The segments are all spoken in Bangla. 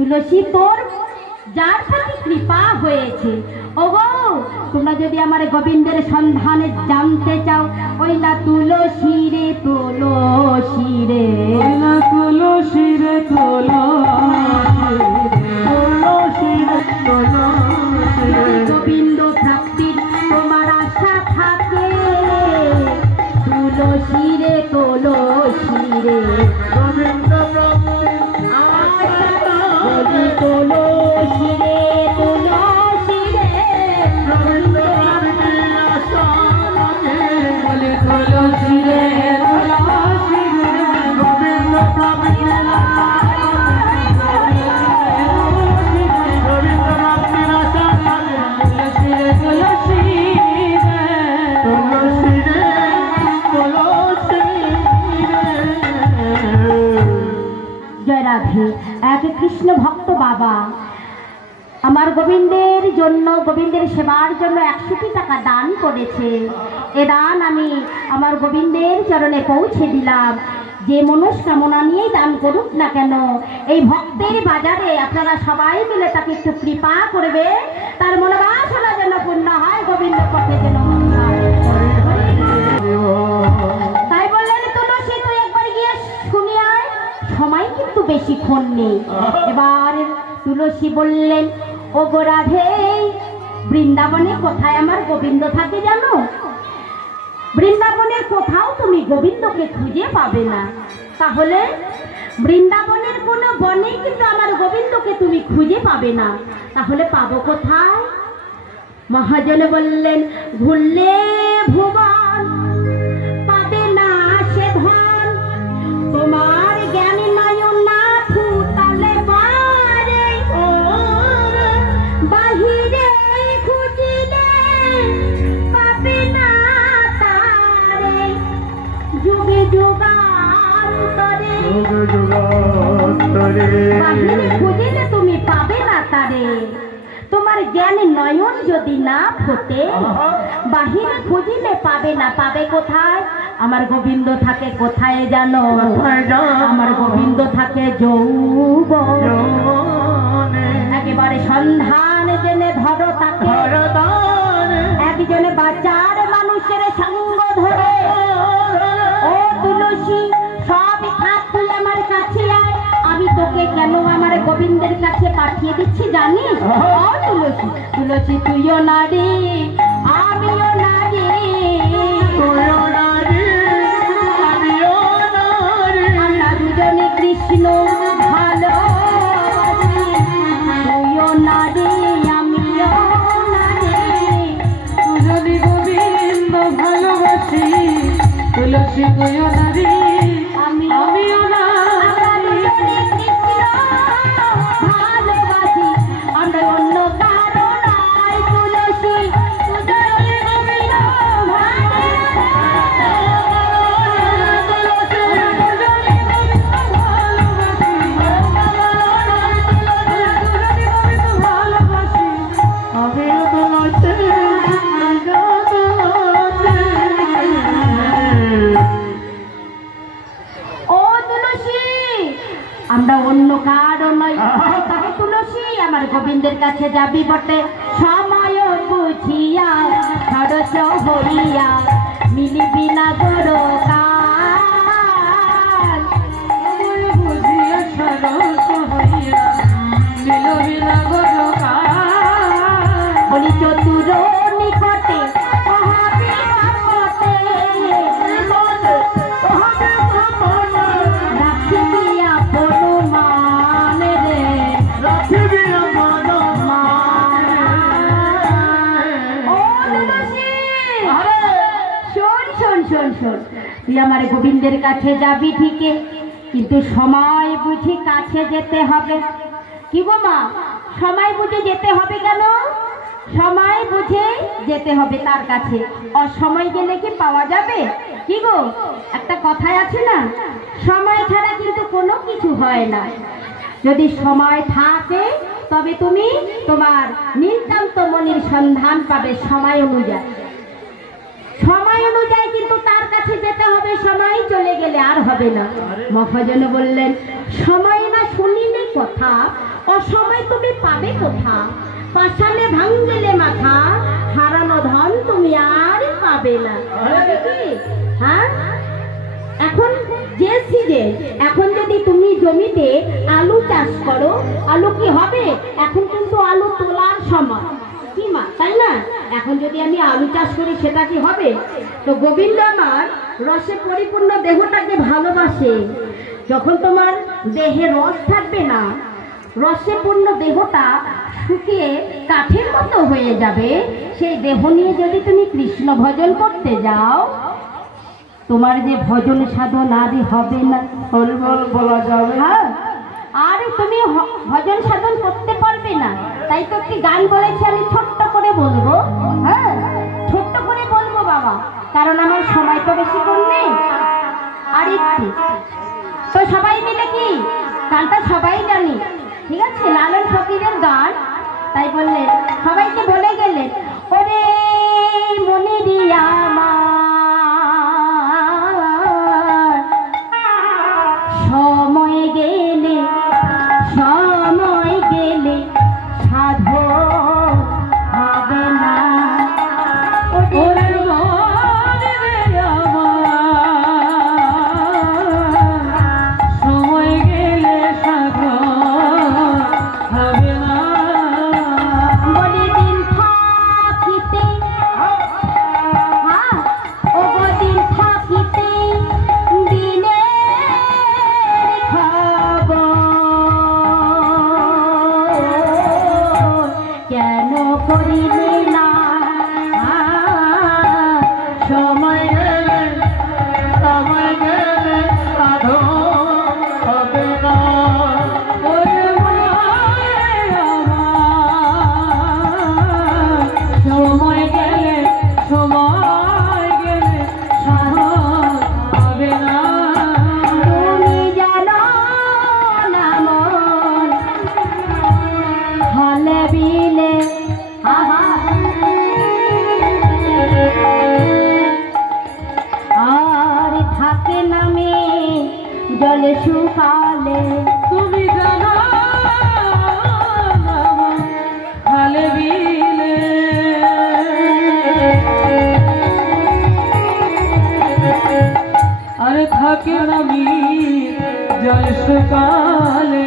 তুলসী তোর যার প্রতি কৃপা হয়েছে। ওগো তোমরা যদি আমার গোবিন্দের সন্ধানে জানতে চাও ওই না তুলসী রে তুলসী রে। না তুলসী রে তুলসী রে তুলসী রে। গোবিন্দ প্রাপ্তির তোমার আশা থাকে। তুলসী রে তুলসী রে। এক কৃষ্ণ ভক্ত বাবা। আমার গোবিন্দের জন্য, গোবিন্দের সেবার জন্য একশোটি টাকা দান করেছে। এ দান আমি আমার গোবিন্দের চরণে পৌঁছে দিলাম। যে মনস্কামনা নিয়েই দান করুক না কেন, এই ভক্তের বাজারে আপনারা সবাই মিলে তাকে একটু কৃপা করবে। তার মনোবাসনা যেন পূর্ণ হয় গোবিন্দ পথে বেশিক্ষণ নেই এবার তুলসী বললেন ও গো রাধে, বৃন্দাবনে কোথায় আমার গোবিন্দ থাকে জানো? বৃন্দাবনের কোথাও তুমি গোবিন্দকে খুঁজে পাবে না। তাহলে বৃন্দাবনের কোনো বনে কিন্তু আমার গোবিন্দকে তুমি খুঁজে পাবে না। তাহলে পাবো কোথায়? মহাজনে বললেন, ঘুরলে বাহিরে খুঁজিলে পাবে না পাবে কোথায়? আমার গোবিন্দ থাকে কোথায় জানো? আমার গোবিন্দ থাকে যৌব একেবারে সন্ধান জেনে ধরো তাকে। একজনে বাজার মানুষের সঙ্গ তোকে কেন আমার গোবিন্দের কাছে পাঠিয়ে দিচ্ছি জানিস? ও তুলসী তুলসী তুইও নারী আমিও নারী। তুইও নারী, আমিও নারী। আমরা দুজনে কৃষ্ণ ভালো তুইও নারী আমিও নারী। দুজনে গোবিন্দ ভালোবাসি তুলসী তুইও আমার গোবিন্দের কাছে যাবি বটে। সময় বুঝিয়া খরচ হইয়া মিলিবি না গরো বুঝিয়া হইয়া বলি চতুর তুই আমার গোবিন্দের কাছে যাবি ঠিকই, কিন্তু সময় বুঝি কাছে যেতে হবে। কি গো মা, সময় বুঝে যেতে হবে কেন? সময় বুঝে যেতে হবে তার কাছে। অসময় গেলে কি পাওয়া যাবে? কি গো, একটা কথাই আছে না, সময় ছাড়া কিন্তু কোনো কিছু হয় না। যদি সময় থাকে, তবে তুমি তোমার নিতান্ত মনির সন্ধান পাবে সময় অনুযায়ী। সময় অনুযায়ী কিন্তু তার কাছে যেতে হবে সময় চলে গেলে আর হবে না। মহাজন বললেন সময় না শুনিলে কথা অসময় তুমি পাবে কোথা? পাশালে ভাঙ্গেলে মাথা হারানো ধন তুমি আর পাবে না। হ্যাঁ? এখন যে সিজে এখন যদি তুমি জমিতে আলু চাষ করো আলু কি হবে? এখন কিন্তু আলু তোলার সময়। কি মা তাই না? এখন যদি আমি আলু চাষ করি সেটা কি হবে? তো গোবিন্দ আমার রসে পরিপূর্ণ দেহটাকে ভালোবাসে। যখন তোমার দেহে রস থাকবে না রসে পূর্ণ দেহটা শুকিয়ে কাঠের মতো হয়ে যাবে। সেই দেহ নিয়ে যদি তুমি কৃষ্ণ ভজন করতে যাও তোমার যে ভজন সাধন আর হবে না বলা যাবে। হ্যাঁ? আর তুমি ভজন সাধন করতে পারবে না। তাই তো একটি গান বলেছি, আমি ছোট্ট করে বলব। হ্যাঁ ছোট্ট করে বলব বাবা, কারণ আমার সময় তো বেশি কম নেই। আর একটু। তো সবাই মিলে কি? গানটা সবাই জানি। ঠিক আছে? লালন ফকিরের গান। তাই বললেন সবাইকে বলে গেলেন ওরে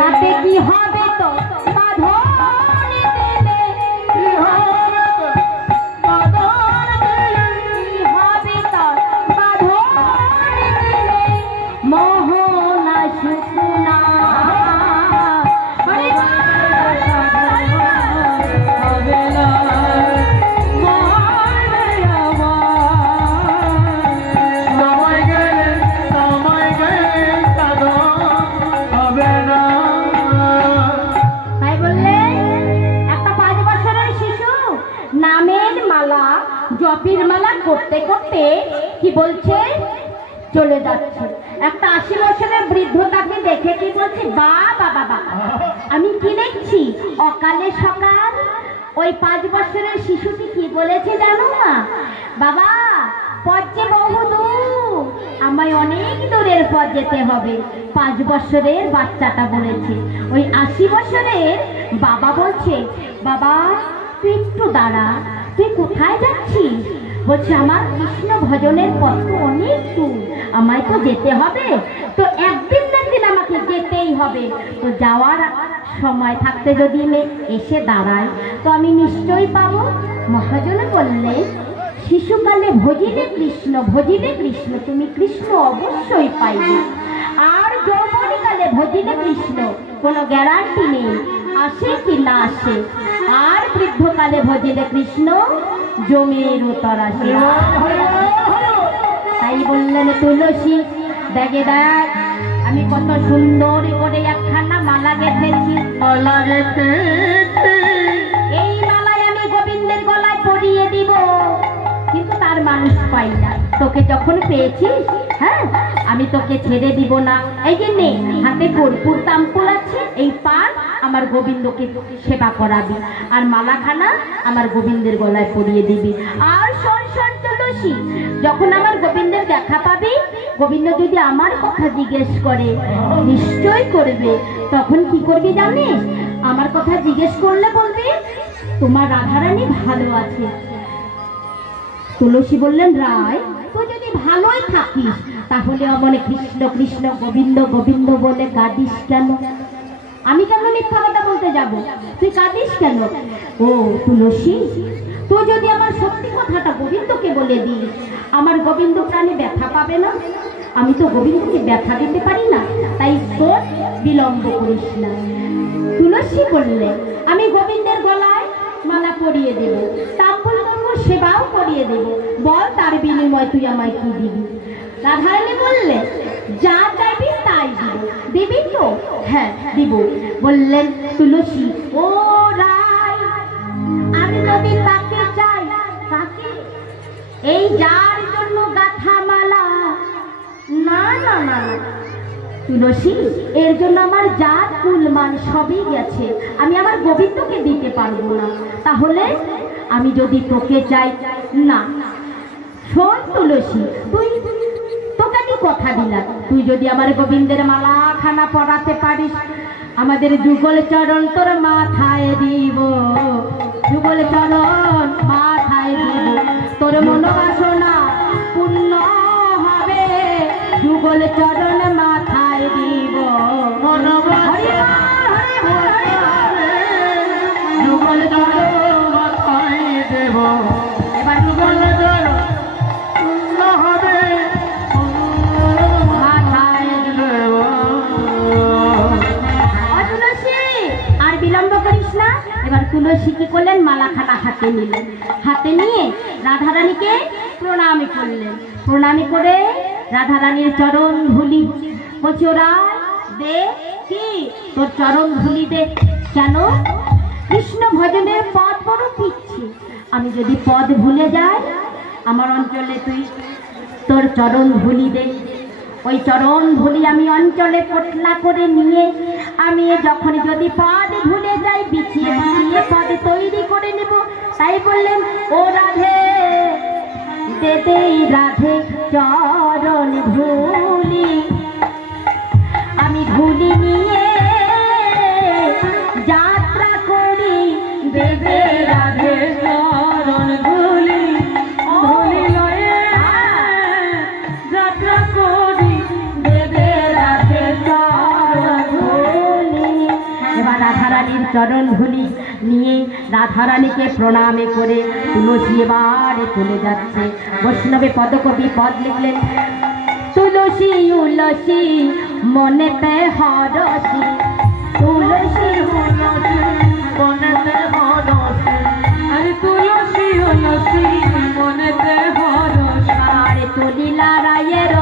তাতে কি হবে করতে করতে কি বলছে? চলে যাচ্ছে। একটা আশি বছরের বৃদ্ধ তাকে দেখে কি বলছে বা বাবা বাবা আমি কি দেখছি? অকালে সকাল। ওই পাঁচ বছরের শিশুটি কি বলেছে জানো না বাবা, পথ বহু দূর। আমায় অনেক দূরের পথ যেতে হবে। পাঁচ বছরের বাচ্চাটা বলেছে। ওই আশি বছরের বাবা বলছে, বাবা, তুই একটু দাঁড়া। তুই কোথায় যাচ্ছিস? বলছে, আমার কৃষ্ণ ভজনের পথ অনেক দূর, আমায় তো যেতে হবে। তো একদিন না একদিন আমাকে যেতেই হবে। তো যাওয়ার সময় থাকতে যদি আমি এসে দাঁড়াই তো আমি নিশ্চয়ই পাবো। মহাজনে বললে, শিশুকালে ভজিলে কৃষ্ণ ভজিলে কৃষ্ণ, তুমি কৃষ্ণ অবশ্যই পাইবে। আর যৌবনকালে ভজিলে কৃষ্ণ, কোনো গ্যারান্টি নেই, আসে কি না আসে। আর বৃদ্ধকালে ভজিলে কৃষ্ণ জমির আসে তাই বললেন তুলসী দেখে দেখ আমি কত সুন্দর করে একখানা মালা গেঁথেছি। মালা গেছে এই মালায় আমি গোবিন্দের গলায় পরিয়ে দিব কিন্তু তার মানুষ পাই না। তোকে যখন পেয়েছিস হ্যাঁ আমি তোকে ছেড়ে দিব না। এই যে নে হাতে কর্পূর তাম্পুল আছে এই পান আমার গোবিন্দকে সেবা করাবি। আর মালাখানা আমার গোবিন্দের গলায় পরিয়ে দিবি। আর শোন শোন তুলসী যখন আমার গোবিন্দের দেখা পাবি, গোবিন্দ যদি আমার কথা জিজ্ঞেস করে, নিশ্চয় করবে। তখন কি করবি জানিস? আমার কথা জিজ্ঞেস করলে বলবি, তোমার রাধারানী ভালো আছে। তুলসী বললেন, রায়, তুই যদি ভালোই থাকিস, তাহলে অমনে কৃষ্ণ কৃষ্ণ, গোবিন্দ গোবিন্দ বলে কাঁদিস কেন? আমি কেন মিথ্যা কথা বলতে যাব? তুই কাঁদিস কেন? ও, তুলসী, তুই যদি আমার সত্যি কথাটা গোবিন্দকে বলে দিস, আমার গোবিন্দ প্রাণে ব্যথা পাবে না? আমি তো গোবিন্দকে ব্যথা দিতে পারি না, তাই তোর বিলম্ব করিস না। তুলসী বললে, আমি গোবিন্দের গলায় মালা পরিয়ে দেব, তাম্বুল সেবাও করিয়ে দেব। বল তার বিনিময় তুই আমায় কি দিবি? রাধারানী বললে যা চাইবি তাই দিব। দিবি তো? হ্যাঁ দিব। বললেন তুলসী, ও রায়, আমি যদি তাকে চাই, তাকে? এই যার জন্য গাথা মালা না না না। তুলসী, এর জন্য আমার জাত কুলমান সবই গেছে। আমি আমার গোবিন্দকে দিতে পারব না। তাহলে আমি যদি তোকে চাই, না। শোন তুলসী, তুই কথা দিলাম তুই যদি আমার গোবিন্দের মালা খানা পরাতে পারিস, আমাদের যুগল চরণ তোর মাথায় দিব। যুগল চরণ মাথায় দিব। তোর মনোবাসনা পূর্ণ হবে। যুগল চরণ মাথায় দিব। যুগল চরণ মাথায় দেব। এবার তুলসী কি করলেন, মালাখানা হাতে নিলেন। হাতে নিয়ে রাধারানীকে প্রণামী করলেন। প্রণামী করে রাধারানীর চরণ ধুলি। বলছি দে কি? তোর চরণ ধুলি দে কেন? কৃষ্ণ ভজনের পদ বড় পিচ্ছি। আমি যদি পদ ভুলে যাই, আমার অঞ্চলে তুই তোর চরণ ধুলি দে। ওই চরণ ধুলি আমি অঞ্চলে পটলা করে নিয়ে আমি যখন যদি পদ ভুলে যাই, বিছিয়ে বিছিয়ে পদ তৈরি করে নেব। তাই বললেন, ও রাধে, দে দে রাধে চরণ ভুলি। আমি ভুলি নিয়ে রাধারানীর চরণ ধুলি নিয়ে রাধারানীকে প্রণামে করে তুলসী এবারে চলে যাচ্ছে। বৈষ্ণবে পদকবি পদ লিখলেন তুলসী উলসী মনেতে হরসি তুলসী উলসী মনেতে হরসি আরে তুলসী হলসি মনেতে হরসি। আর তুলিলা রায়ের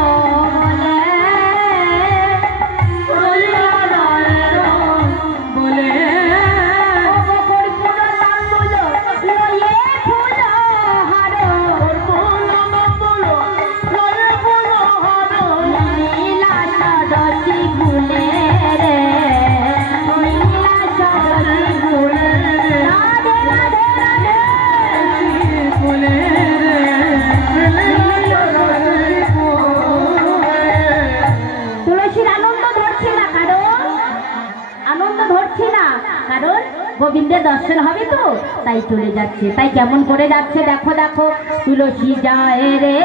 গোবিন্দের দর্শন হবে তো? তাই চলে যাচ্ছে, তাই কেমন করে যাচ্ছে? দেখো দেখো, তুলসী যায় রে,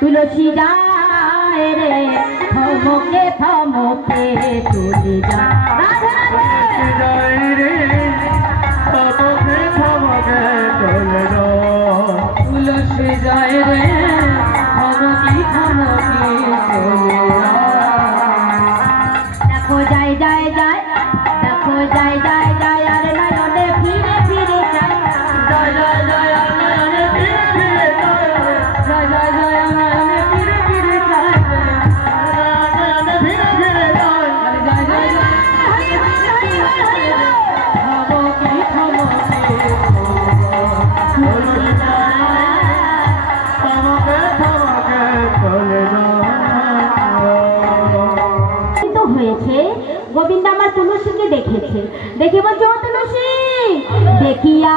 তুলসী যায় রে থমকে থমকে চলে যা। রাধে হয়েছে। গোবিন্দ আমার তুলসীকে দেখেছে। দেখে বলছে ও তুলসী দেখিয়া